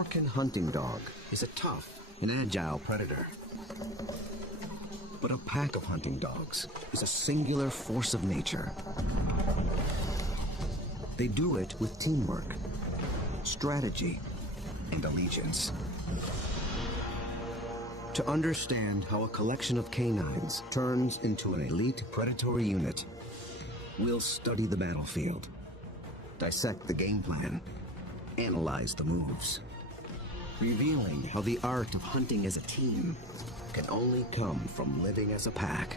African hunting dog is a tough and agile predator. But a pack of hunting dogs is a singular force of nature. They do it with teamwork, strategy, and allegiance. To understand how a collection of canines turns into an elite predatory unit, we'll study the battlefield, dissect the game plan, analyze the moves, revealing how the art of hunting as a team can only come from living as a pack.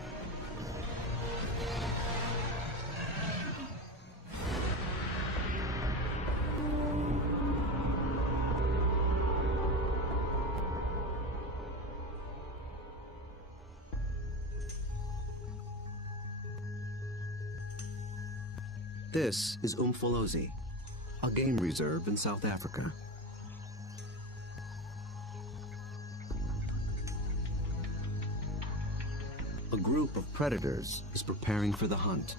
This is Umfolozi, a game reserve in South Africa. A group of predators is preparing for the hunt.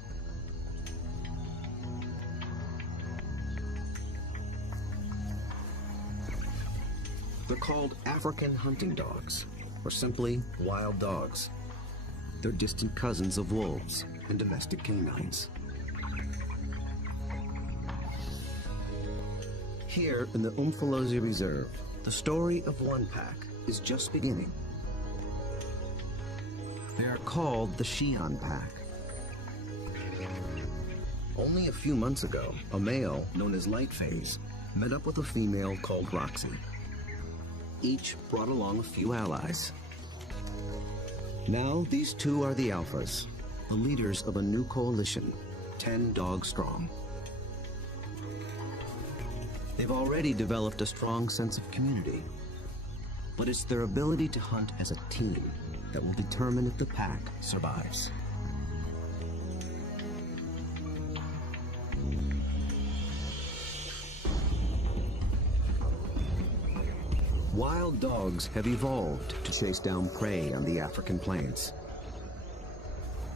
They're called African hunting dogs, or simply wild dogs. They're distant cousins of wolves and domestic canines. Here in the Umfolozi Reserve, the story of one pack is just beginning. They are called the Xi'an Pack. Only a few months ago, a male known as Lightphase met up with a female called Roxy. Each brought along a few allies. Now these two are the alphas, the leaders of a new coalition, 10 dogs strong. They've already developed a strong sense of community, but it's their ability to hunt as a team that will determine if the pack survives. Wild dogs have evolved to chase down prey on the African plains.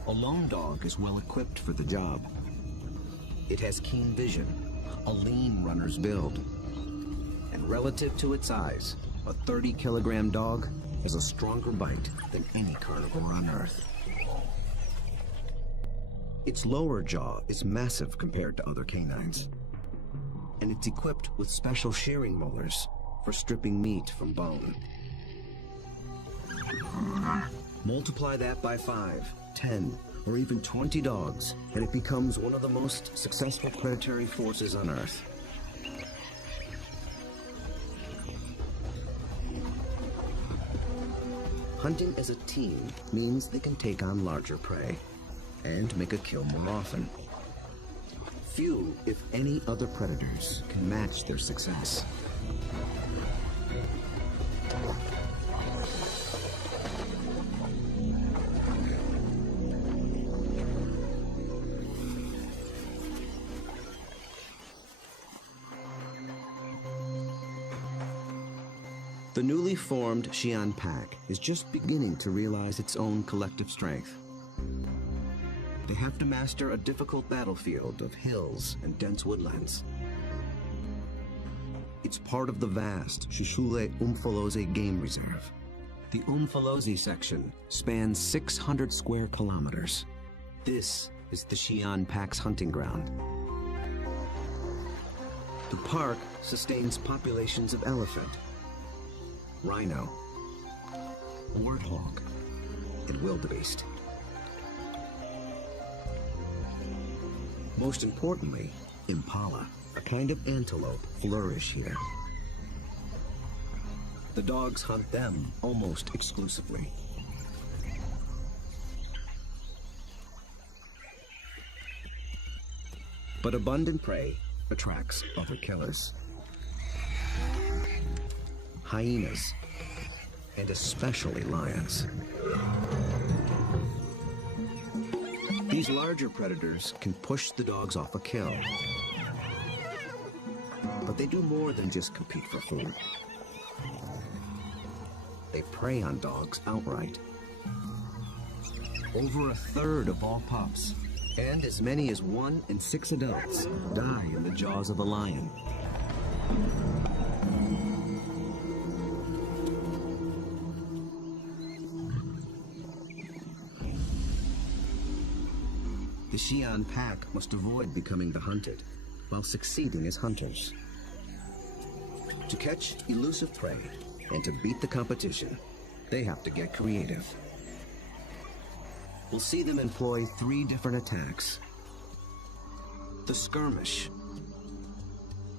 A lone dog is well equipped for the job. It has keen vision, a lean runner's build, and relative to its size, a 30-kilogram dog has a stronger bite than any carnivore on Earth. Its lower jaw is massive compared to other canines, and it's equipped with special shearing molars for stripping meat from bone. Multiply that by 5, 10, or even 20 dogs, and it becomes one of the most successful predatory forces on Earth. Hunting as a team means they can take on larger prey and make a kill more often. Few, if any, other predators can match their success. The newly formed Xi'an Pack is just beginning to realize its own collective strength. They have to master a difficult battlefield of hills and dense woodlands. It's part of the vast Sisulu Umfolozi Game Reserve. The Umfolozi section spans 600 square kilometers. This is the Xi'an Pack's hunting ground. The park sustains populations of elephant, rhino, warthog, and wildebeest. Most importantly, impala, a kind of antelope, flourish here. The dogs hunt them almost exclusively. But abundant prey attracts other killers. Hyenas, and especially lions. These larger predators can push the dogs off a kill. But they do more than just compete for food. They prey on dogs outright. Over a third of all pups, and as many as 1 in 6 adults, die in the jaws of a lion. Xi'an pack must avoid becoming the hunted, while succeeding as hunters. To catch elusive prey and to beat the competition, they have to get creative. We'll see them employ 3 different attacks: the skirmish,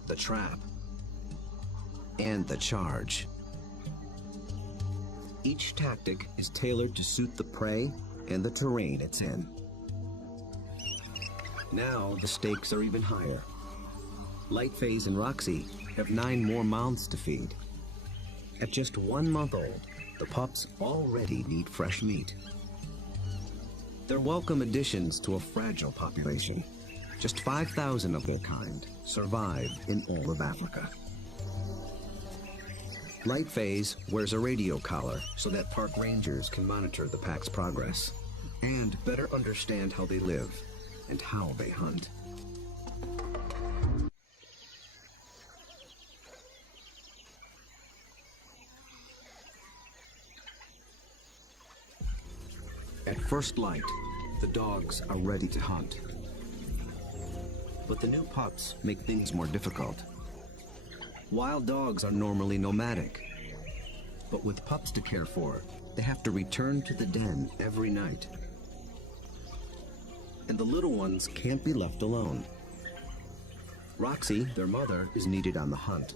the trap, and the charge. Each tactic is tailored to suit the prey and the terrain it's in. Now the stakes are even higher. Lightphase and Roxy have 9 more mouths to feed. At just 1 month old, the pups already need fresh meat. They're welcome additions to a fragile population. Just 5,000 of their kind survive in all of Africa. Lightphase wears a radio collar so that park rangers can monitor the pack's progress and better understand how they live and how they hunt. At first light, the dogs are ready to hunt. But the new pups make things more difficult. Wild dogs are normally nomadic, but with pups to care for, they have to return to the den every night. And the little ones can't be left alone. Roxy, their mother, is needed on the hunt.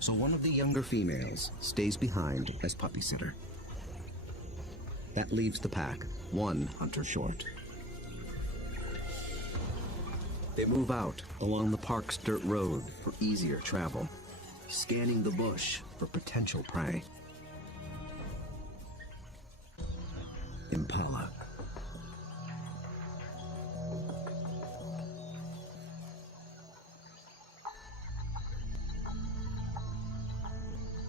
So one of the younger females stays behind as puppy sitter. That leaves the pack 1 hunter short. They move out along the park's dirt road for easier travel, scanning the bush for potential prey. Impala.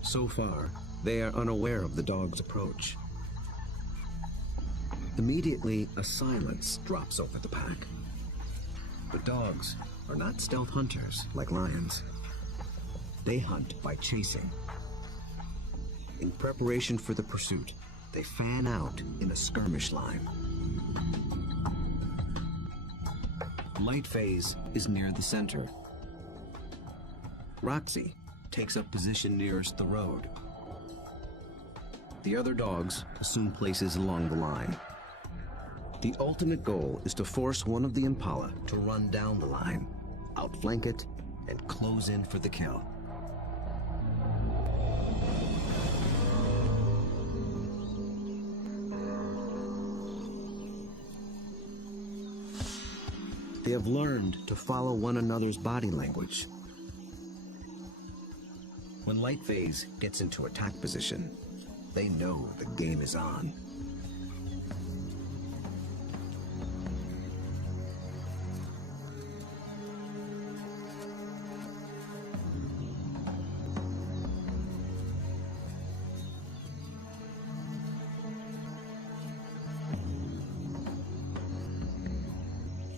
So far, they are unaware of the dog's approach. Immediately, a silence drops over the pack. But dogs are not stealth hunters like lions. They hunt by chasing. In preparation for the pursuit, they fan out in a skirmish line. Lightphase is near the center. Roxy takes up position nearest the road. The other dogs assume places along the line. The ultimate goal is to force one of the Impala to run down the line, outflank it, and close in for the kill. They have learned to follow one another's body language. When Lightphase gets into attack position, they know the game is on.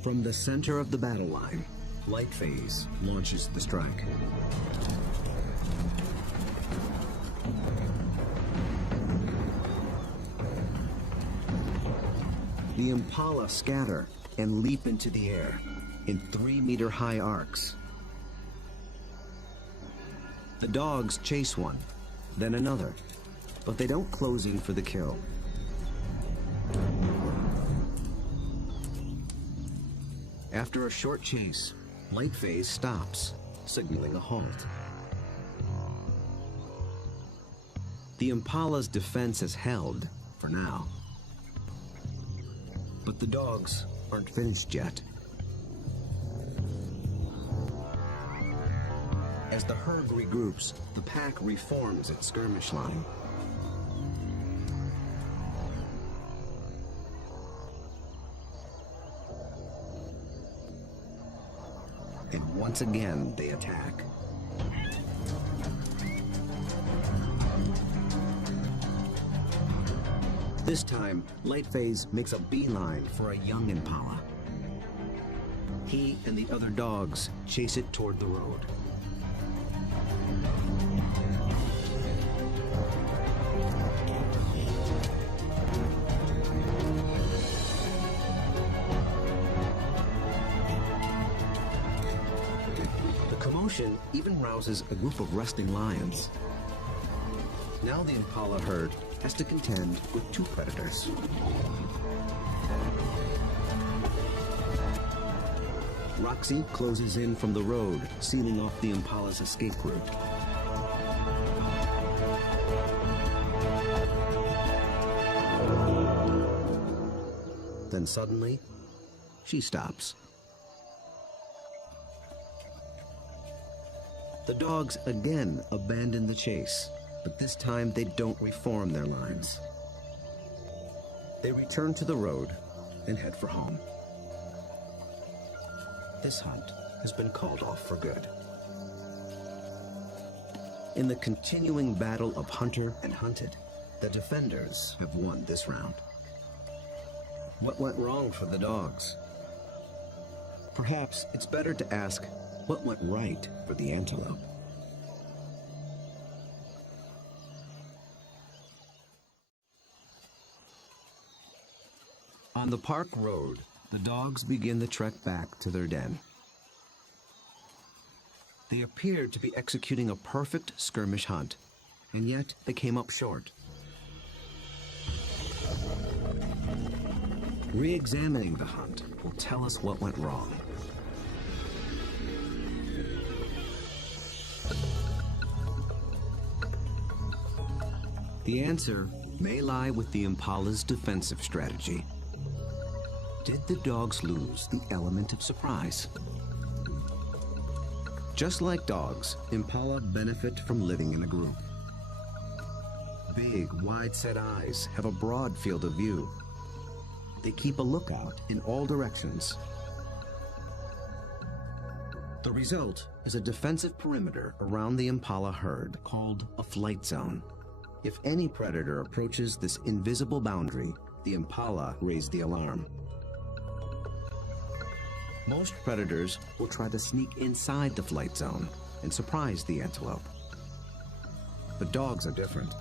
From the center of the battle line, Lightphase launches the strike. The Impala scatter and leap into the air in 3-meter-high arcs. The dogs chase one, then another, but they don't close in for the kill. After a short chase, Lightphase stops, signaling a halt. The Impala's defense is held, for now. But the dogs aren't finished yet. As the herd regroups, the pack reforms its skirmish line. And once again, they attack. This time, Lightphase makes a beeline for a young Impala. He and the other dogs chase it toward the road. motion even rouses a group of resting lions. Now the impala herd has to contend with two predators. Roxy closes in from the road, sealing off the impala's escape route. Then suddenly, she stops. The dogs again abandon the chase, but this time they don't reform their lines. They return to the road and head for home. This hunt has been called off for good. In the continuing battle of hunter and hunted, the defenders have won this round. What went wrong for the dogs? Perhaps it's better to ask what went right for the antelope. On the park road, the dogs begin the trek back to their den. They appeared to be executing a perfect skirmish hunt, and yet they came up short. Re-examining the hunt will tell us what went wrong. The answer may lie with the impala's defensive strategy. Did the dogs lose the element of surprise? Just like dogs, impala benefit from living in a group. Big, wide-set eyes have a broad field of view. They keep a lookout in all directions. The result is a defensive perimeter around the impala herd called a flight zone. If any predator approaches this invisible boundary, the impala raise the alarm. Most predators will try to sneak inside the flight zone and surprise the antelope. But dogs are different.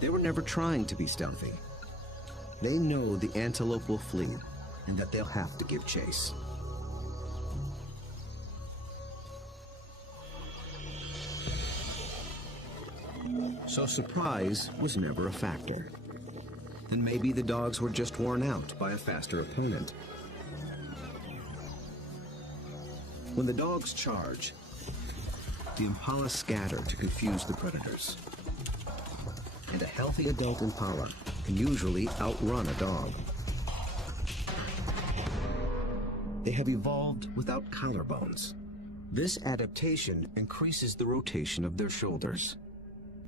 They were never trying to be stealthy. They know the antelope will flee and that they'll have to give chase. So surprise was never a factor. Then maybe the dogs were just worn out by a faster opponent. When the dogs charge, the impala scatter to confuse the predators. And a healthy adult impala can usually outrun a dog. They have evolved without collarbones. This adaptation increases the rotation of their shoulders.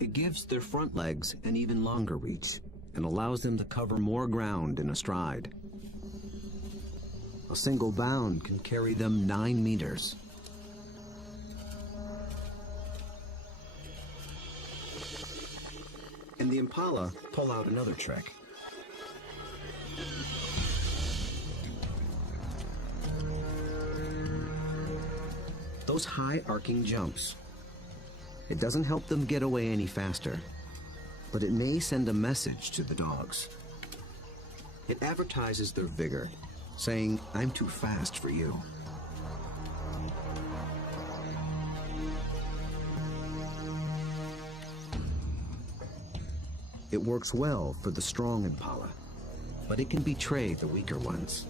It gives their front legs an even longer reach and allows them to cover more ground in a stride. A single bound can carry them 9 meters. And the impala pull out another trick. Those high arcing jumps. It doesn't help them get away any faster, but it may send a message to the dogs. It advertises their vigor, saying, "I'm too fast for you." It works well for the strong impala, but it can betray the weaker ones.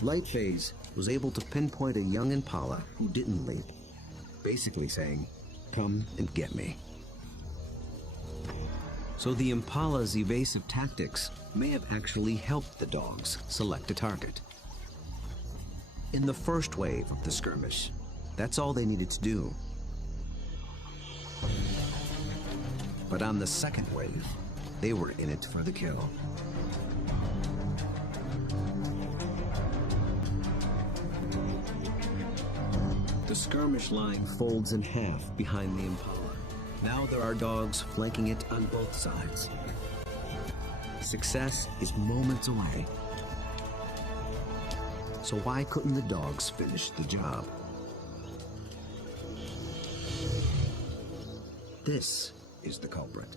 Lightphase was able to pinpoint a young impala who didn't leap, basically saying, "Come and get me." So the impala's evasive tactics may have actually helped the dogs select a target. In the first wave of the skirmish, that's all they needed to do. But on the second wave, they were in it for the kill. The skirmish line folds in half behind the impala. Now there are dogs flanking it on both sides. Success is moments away. So why couldn't the dogs finish the job? This is the culprit.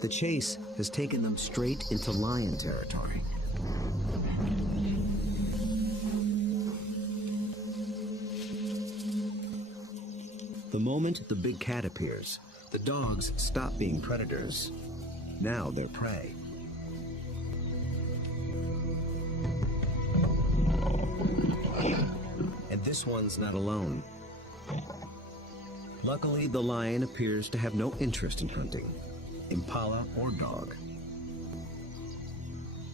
The chase has taken them straight into lion territory. The moment the big cat appears, the dogs stop being predators. Now they're prey. And this one's not alone. Luckily, the lion appears to have no interest in hunting, impala or dog.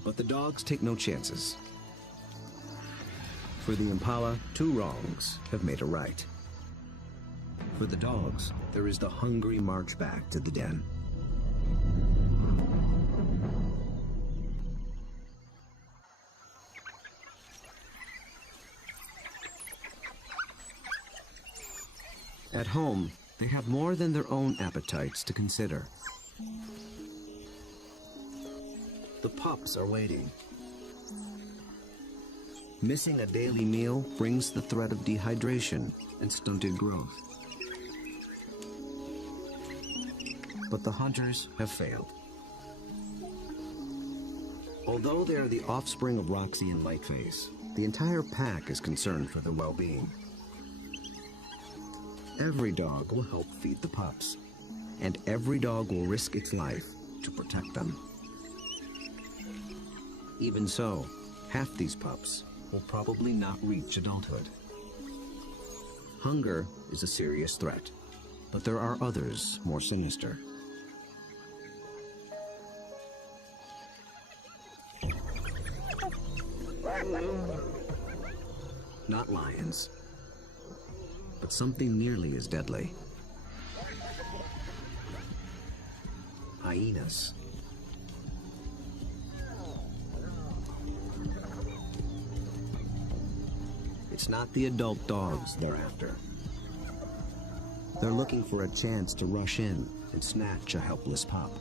But the dogs take no chances. For the impala, 2 wrongs have made a right. For the dogs, there is the hungry march back to the den. At home, they have more than their own appetites to consider. The pups are waiting. Missing a daily meal brings the threat of dehydration and stunted growth. But the hunters have failed. Although they are the offspring of Roxy and Lightface, the entire pack is concerned for their well-being. Every dog will help feed the pups, and every dog will risk its life to protect them. Even so, half these pups will probably not reach adulthood. Hunger is a serious threat, but there are others more sinister. Not lions, but something nearly as deadly. Hyenas. It's not the adult dogs they're after. They're looking for a chance to rush in and snatch a helpless pup.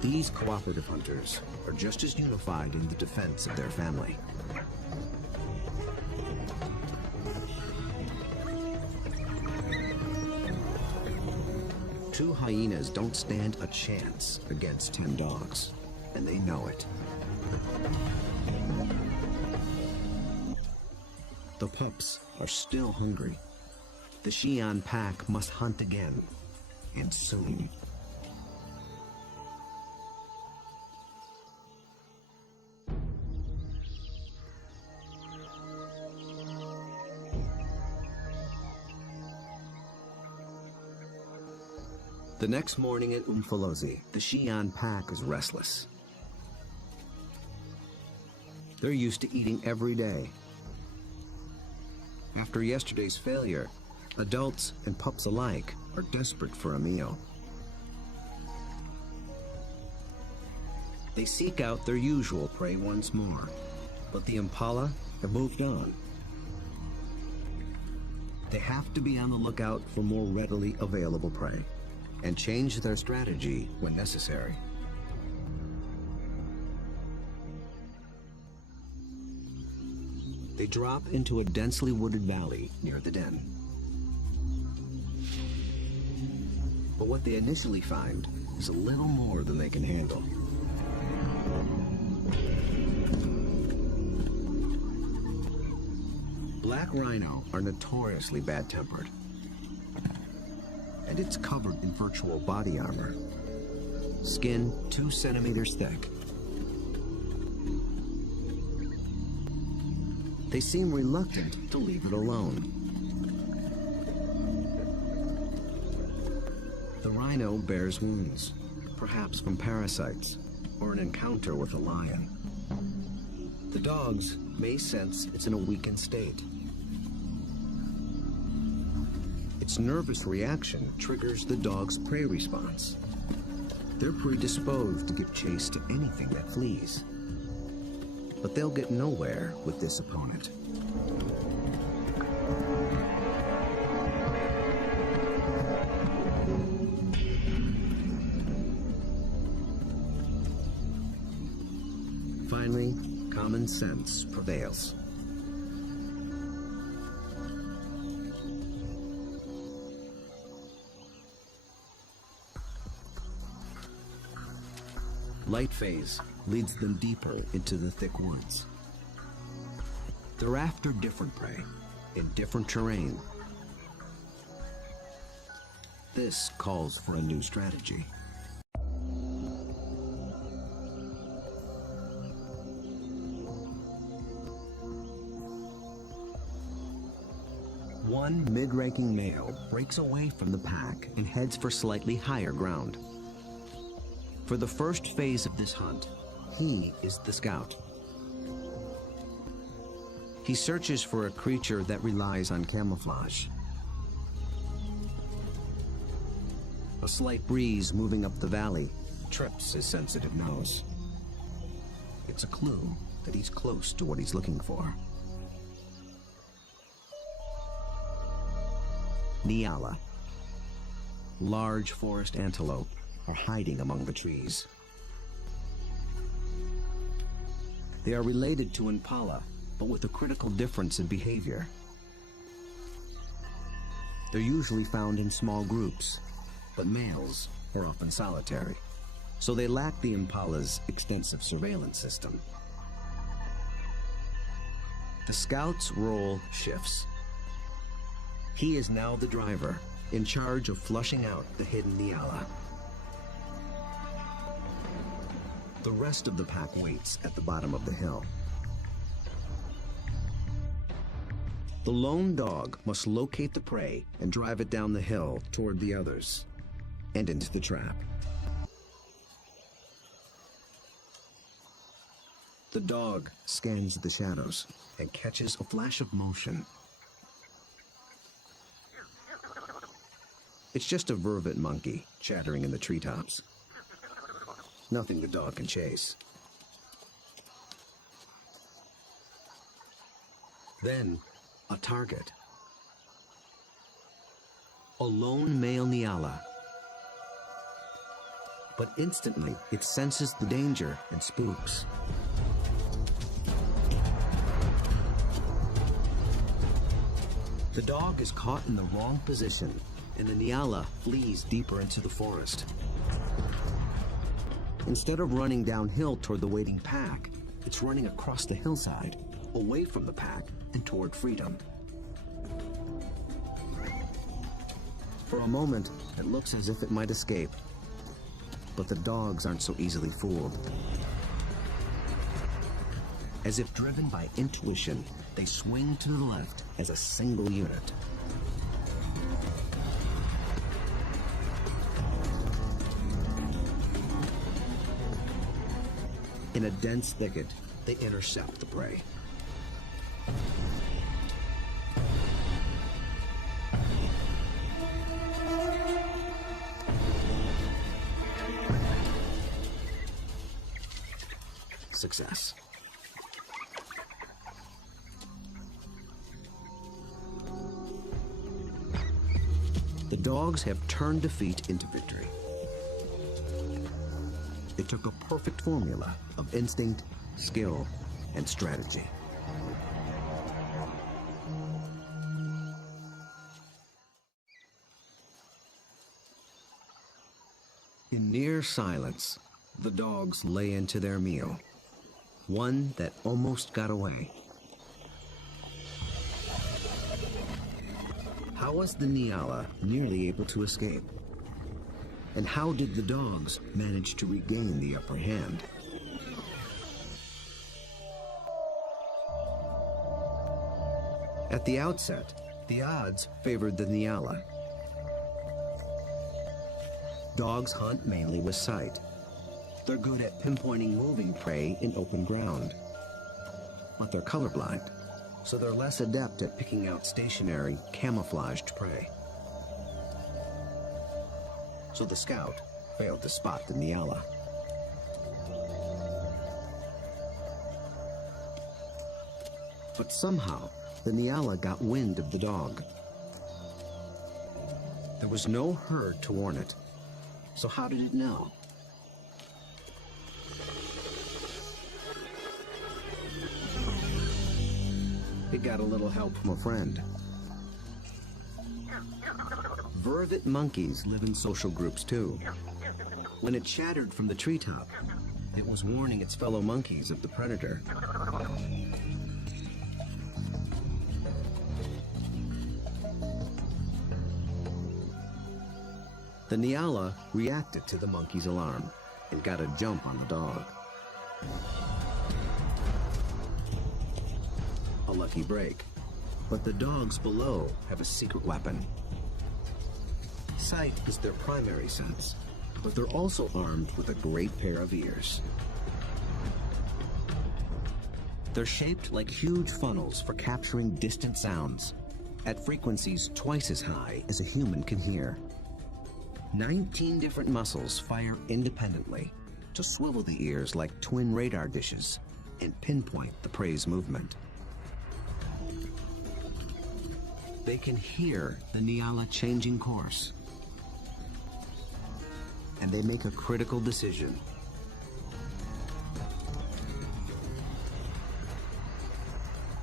These cooperative hunters are just as unified in the defense of their family. Two hyenas don't stand a chance against 10 dogs, and they know it. The pups are still hungry. The Xi'an pack must hunt again, and soon. The next morning at Umfolozi, the Xi'an pack is restless. They're used to eating every day. After yesterday's failure, adults and pups alike are desperate for a meal. They seek out their usual prey once more, but the impala have moved on. They have to be on the lookout for more readily available prey, and change their strategy when necessary. They drop into a densely wooded valley near the den. But what they initially find is a little more than they can handle. Black rhino are notoriously bad-tempered, and it's covered in virtual body armor. Skin 2 centimeters thick. They seem reluctant to leave it alone. The rhino bears wounds, perhaps from parasites or an encounter with a lion. The dogs may sense it's in a weakened state. Its nervous reaction triggers the dog's prey response. They're predisposed to give chase to anything that flees. But they'll get nowhere with this opponent. Finally, common sense prevails. Light phase leads them deeper into the thick woods. They're after different prey in different terrain. This calls for a new strategy. One mid-ranking male breaks away from the pack and heads for slightly higher ground. For the first phase of this hunt, he is the scout. He searches for a creature that relies on camouflage. A slight breeze moving up the valley trips his sensitive nose. It's a clue that he's close to what he's looking for. Nyala. Large forest antelope are hiding among the trees. They are related to impala, but with a critical difference in behavior. They're usually found in small groups, but males are often solitary, so they lack the impala's extensive surveillance system. The scout's role shifts. He is now the driver, in charge of flushing out the hidden Nyala. The rest of the pack waits at the bottom of the hill. The lone dog must locate the prey and drive it down the hill toward the others and into the trap. The dog scans the shadows and catches a flash of motion. It's just a vervet monkey chattering in the treetops. Nothing the dog can chase. Then, a target. A lone male Nyala. But instantly, it senses the danger and spooks. The dog is caught in the wrong position, and the Nyala flees deeper into the forest. Instead of running downhill toward the waiting pack, it's running across the hillside, away from the pack and toward freedom. For a moment, it looks as if it might escape, but the dogs aren't so easily fooled. As if driven by intuition, they swing to the left as a single unit. In a dense thicket, they intercept the prey. Success. The dogs have turned defeat into victory. It took a perfect formula of instinct, skill, and strategy. In near silence, the dogs lay into their meal, one that almost got away. How was the Nyala nearly able to escape? And how did the dogs manage to regain the upper hand? At the outset, the odds favored the Nyala. Dogs hunt mainly with sight. They're good at pinpointing moving prey in open ground. But they're colorblind, so they're less adept at picking out stationary, camouflaged prey. So the scout failed to spot the Nyala. But somehow, the Nyala got wind of the dog. There was no herd to warn it, so how did it know? It got a little help from a friend. Vervet monkeys live in social groups too. When it chattered from the treetop, It was warning its fellow monkeys of the predator. The Nyala reacted to the monkey's alarm and got a jump on the dog. A lucky break. But the dogs below have a secret weapon. Sight is their primary sense, but they're also armed with a great pair of ears. They're shaped like huge funnels for capturing distant sounds at frequencies twice as high as a human can hear. 19 different muscles fire independently to swivel the ears like twin radar dishes and pinpoint the prey's movement. They can hear the Nyala changing course, and they make a critical decision.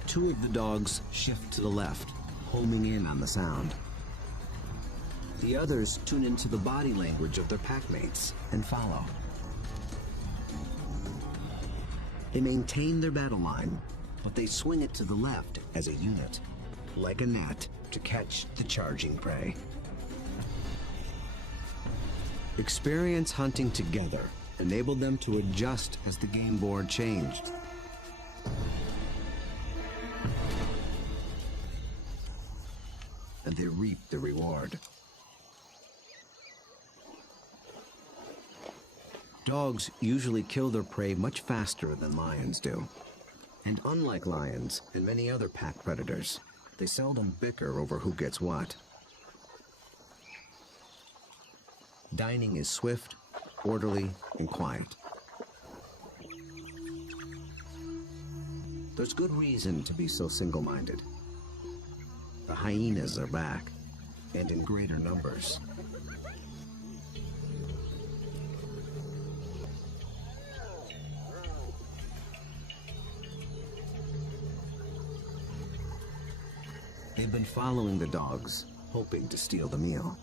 Two of the dogs shift to the left, homing in on the sound. The others tune into the body language of their packmates and follow. They maintain their battle line, but they swing it to the left as a unit, like a net, to catch the charging prey. Experience hunting together enabled them to adjust as the game board changed. And they reaped the reward. Dogs usually kill their prey much faster than lions do. And unlike lions and many other pack predators, they seldom bicker over who gets what. Dining is swift, orderly, and quiet. There's good reason to be so single-minded. The hyenas are back, and in greater numbers. They've been following the dogs, hoping to steal the meal.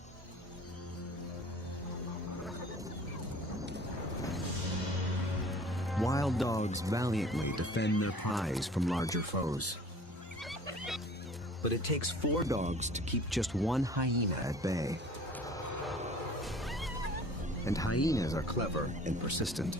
Wild dogs valiantly defend their prize from larger foes. But it takes 4 dogs to keep just one hyena at bay. And hyenas are clever and persistent.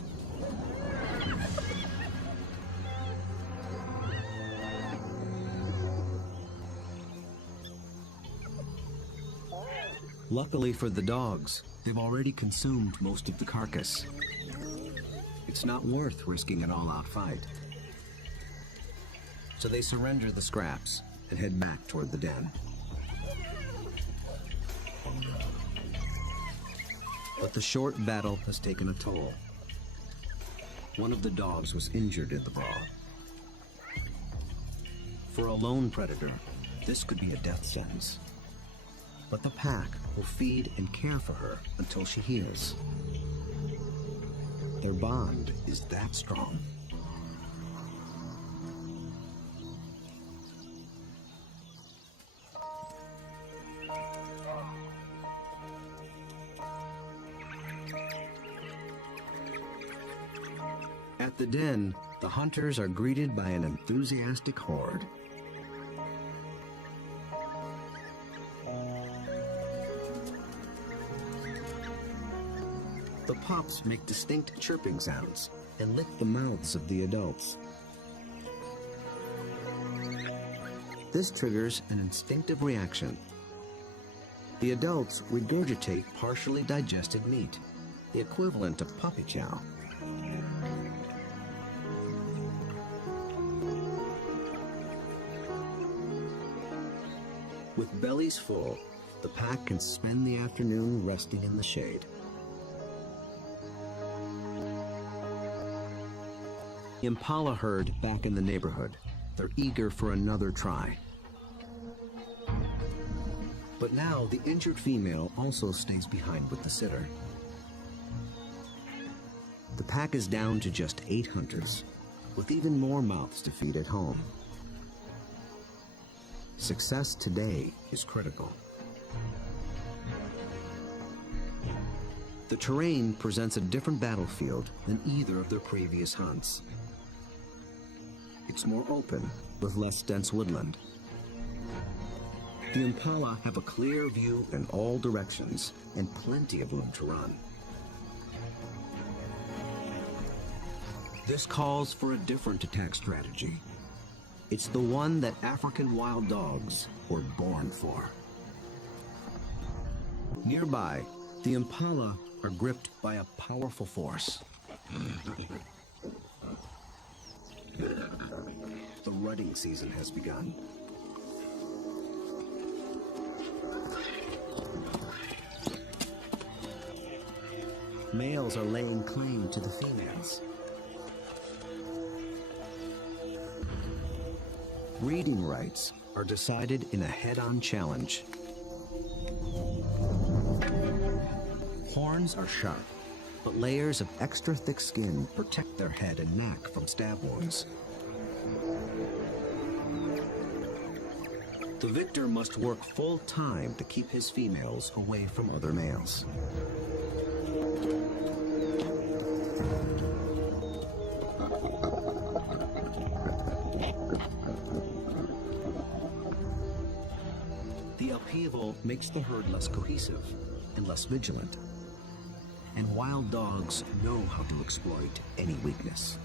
Luckily for the dogs, they've already consumed most of the carcass. It's not worth risking an all-out fight. So they surrender the scraps and head back toward the den. But the short battle has taken a toll. One of the dogs was injured in the brawl. For a lone predator, this could be a death sentence. But the pack will feed and care for her until she heals. Their bond is that strong. At the den, the hunters are greeted by an enthusiastic horde. The pups make distinct chirping sounds and lick the mouths of the adults. This triggers an instinctive reaction. The adults regurgitate partially digested meat, the equivalent of puppy chow. With bellies full, the pack can spend the afternoon resting in the shade. The impala herd back in the neighborhood. They're eager for another try. But now the injured female also stays behind with the sitter. The pack is down to just 8 hunters, with even more mouths to feed at home. Success today is critical. The terrain presents a different battlefield than either of their previous hunts. It's more open, with less dense woodland. The impala have a clear view in all directions and plenty of room to run. This calls for a different attack strategy. It's the one that African wild dogs were born for. Nearby, the impala are gripped by a powerful force. The rutting season has begun. Males are laying claim to the females. Breeding rights are decided in a head-on challenge. Horns are sharp, but layers of extra thick skin protect their head and neck from stab wounds. The victor must work full time to keep his females away from other males. The upheaval makes the herd less cohesive and less vigilant. And wild dogs know how to exploit any weakness.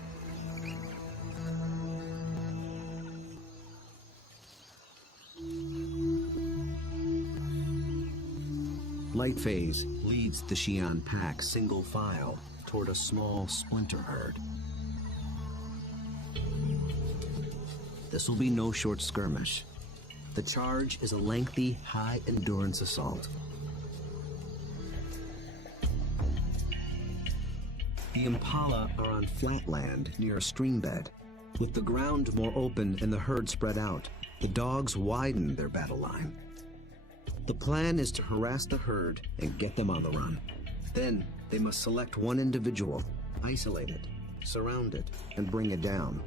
Lightphase leads the Xi'an pack single file toward a small splinter herd. This will be no short skirmish. The charge is a lengthy, high-endurance assault. The impala are on flat land near a stream bed. With the ground more open and the herd spread out, the dogs widen their battle line. The plan is to harass the herd and get them on the run. Then they must select one individual, isolate it, surround it, and bring it down.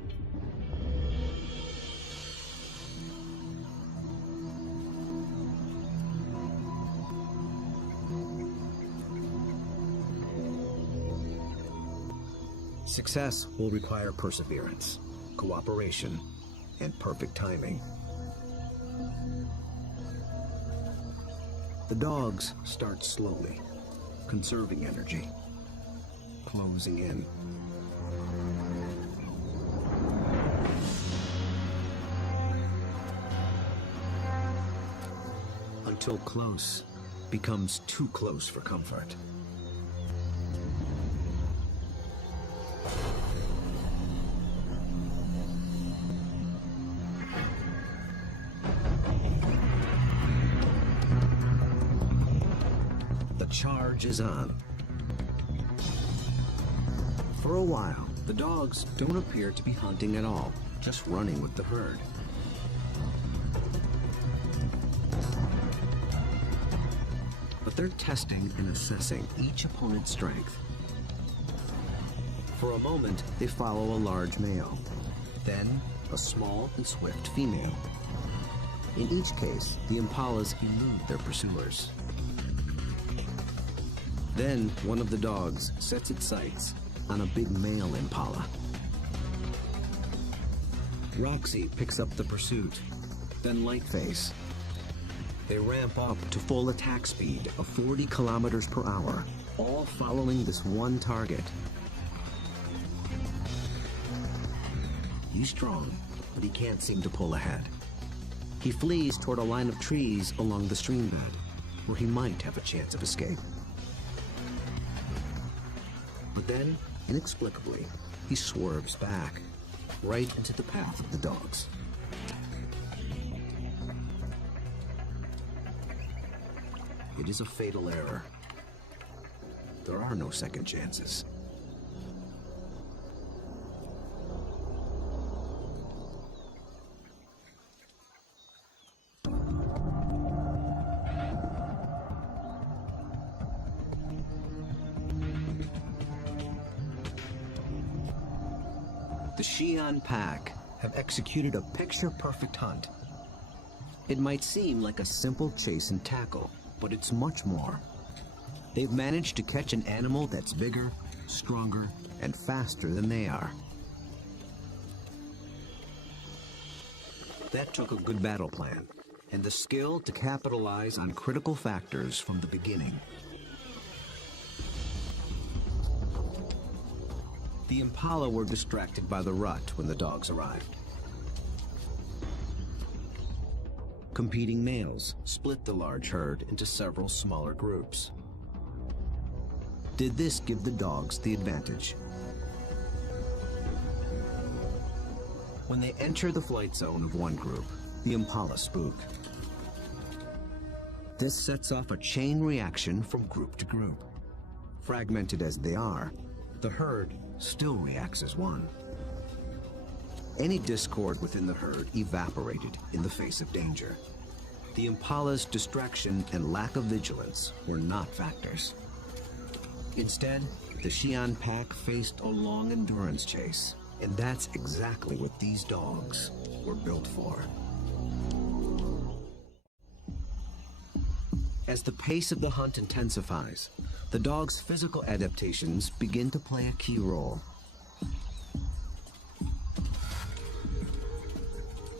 Success will require perseverance, cooperation, and perfect timing. The dogs start slowly, conserving energy, closing in. Until close becomes too close for comfort. Charge is on. For a while, the dogs don't appear to be hunting at all, just running with the herd. But they're testing and assessing each opponent's strength. For a moment, they follow a large male, then a small and swift female. In each case, the impalas elude their pursuers. Then one of the dogs sets its sights on a big male impala. Roxy picks up the pursuit, then Lightphase. They ramp up to full attack speed of 40 kilometers per hour, all following this one target. He's strong, but he can't seem to pull ahead. He flees toward a line of trees along the stream bed, where he might have a chance of escape. But then, inexplicably, he swerves back, right into the path of the dogs. It is a fatal error. There are no second chances. The Xi'an pack have executed a picture-perfect hunt. It might seem like a simple chase and tackle, but it's much more. They've managed to catch an animal that's bigger, stronger, and faster than they are. That took a good battle plan and the skill to capitalize on critical factors from the beginning. The impala were distracted by the rut when the dogs arrived. Competing males split the large herd into several smaller groups. Did this give the dogs the advantage? When they enter the flight zone of one group, the impala spook. This sets off a chain reaction from group to group. Fragmented as they are, the herd still reacts as one. Any discord within the herd evaporated in the face of danger. The impala's distraction and lack of vigilance were not factors. Instead, the Xi'an pack faced a long endurance chase, and that's exactly what these dogs were built for. As the pace of the hunt intensifies, the dog's physical adaptations begin to play a key role.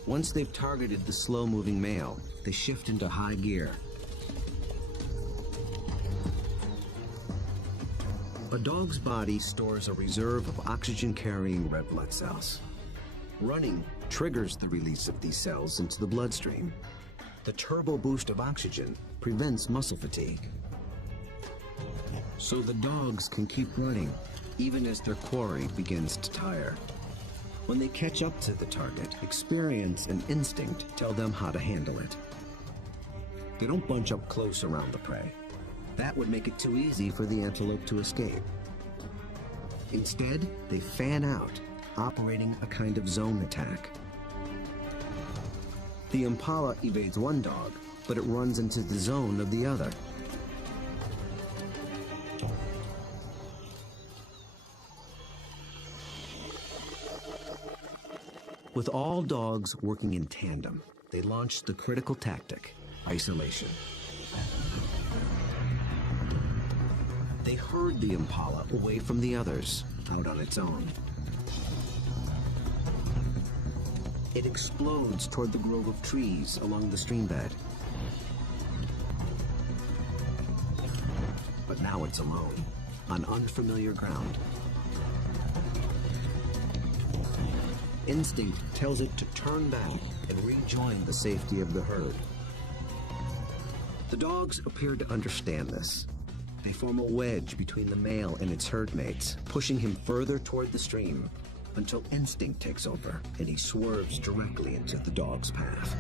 Once they've targeted the slow-moving male, they shift into high gear. A dog's body stores a reserve of oxygen-carrying red blood cells. Running triggers the release of these cells into the bloodstream. The turbo boost of oxygen prevents muscle fatigue. So the dogs can keep running, even as their quarry begins to tire. When they catch up to the target, experience and instinct tell them how to handle it. They don't bunch up close around the prey. That would make it too easy for the antelope to escape. Instead, they fan out, operating a kind of zone attack. The impala evades one dog, but it runs into the zone of the other. With all dogs working in tandem, they launch the critical tactic, isolation. They herd the impala away from the others, out on its own. It explodes toward the grove of trees along the stream bed. But now it's alone, on unfamiliar ground. Instinct tells it to turn back and rejoin the safety of the herd. The dogs appear to understand this. They form a wedge between the male and its herd mates, pushing him further toward the stream until instinct takes over and he swerves directly into the dog's path.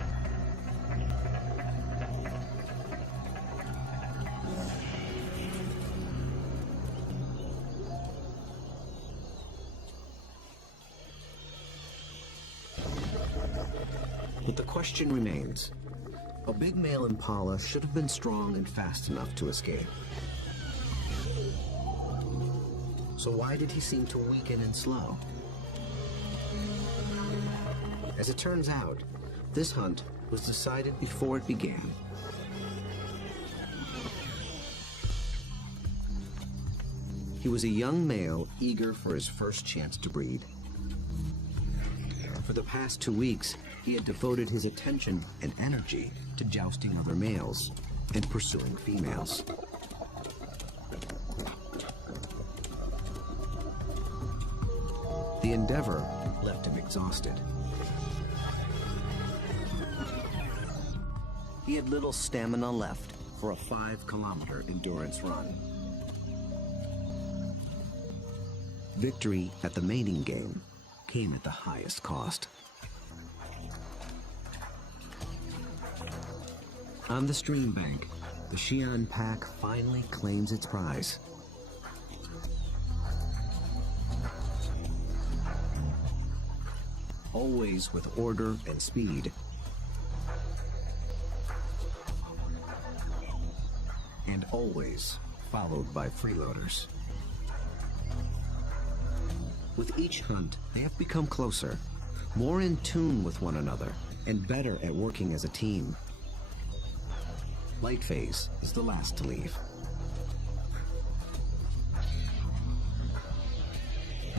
But the question remains. A big male impala should have been strong and fast enough to escape. So why did he seem to weaken and slow? As it turns out, this hunt was decided before it began. He was a young male eager for his first chance to breed. For the past 2 weeks, he had devoted his attention and energy to jousting other males and pursuing females. The endeavor left him exhausted. He had little stamina left for a 5-kilometer endurance run. Victory at the mating game came at the highest cost. On the stream bank, the Xi'an pack finally claims its prize. Always with order and speed. And always followed by freeloaders. With each hunt, they have become closer, more in tune with one another, and better at working as a team. Light Phase is the last to leave.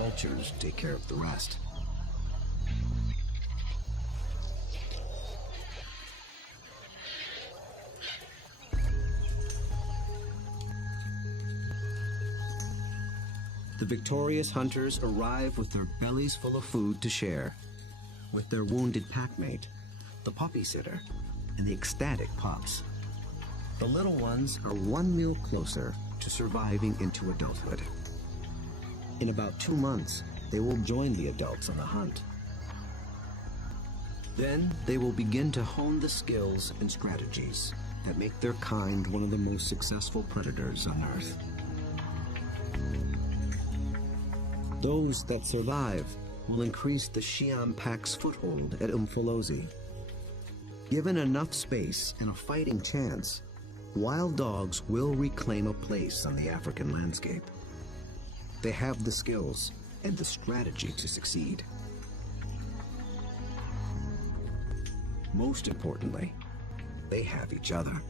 vultures take care of the rest. The victorious hunters arrive with their bellies full of food to share, with their wounded packmate, the puppy sitter, and the ecstatic pups. The little ones are one meal closer to surviving into adulthood. In about 2 months, they will join the adults on the hunt. Then they will begin to hone the skills and strategies that make their kind one of the most successful predators on Earth. Those that survive will increase the Xi'an pack's foothold at Umfolozi. Given enough space and a fighting chance, wild dogs will reclaim a place on the African landscape. They have the skills and the strategy to succeed. Most importantly, they have each other.